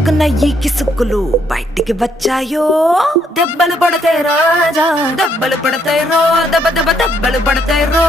చటుక్కున ఈ కిసుక్కులు బయటికి వచ్చాయో దెబ్బలు పడతాయి రాజా దెబ్బలు పడతాయి రో దెబ్బ దెబ్బ దెబ్బలు పడతాయి రో